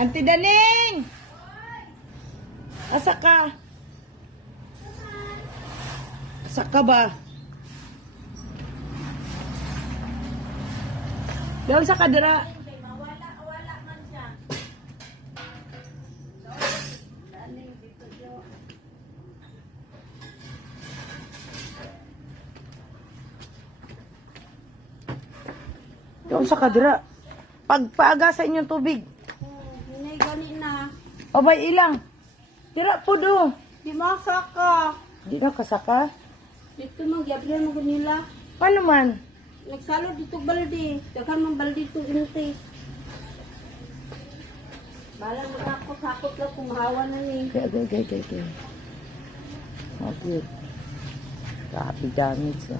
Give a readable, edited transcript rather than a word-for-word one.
Auntie Daning! Asa ka? Asa ka ba? Daw sa kadira. Wala man siya. Daw sa kadira. Pagpaaga sa inyong tubig. Hinay gani na. Abay ilang. Tira po do. Di masaka. Di na kasaka. Dito magyabri mo nila. Paano man? Nagsalo dito balde. Daghan man balde to inti. Balang makakot-hakot lang kumahawa na ni. Okay. Okay. Grabe damage.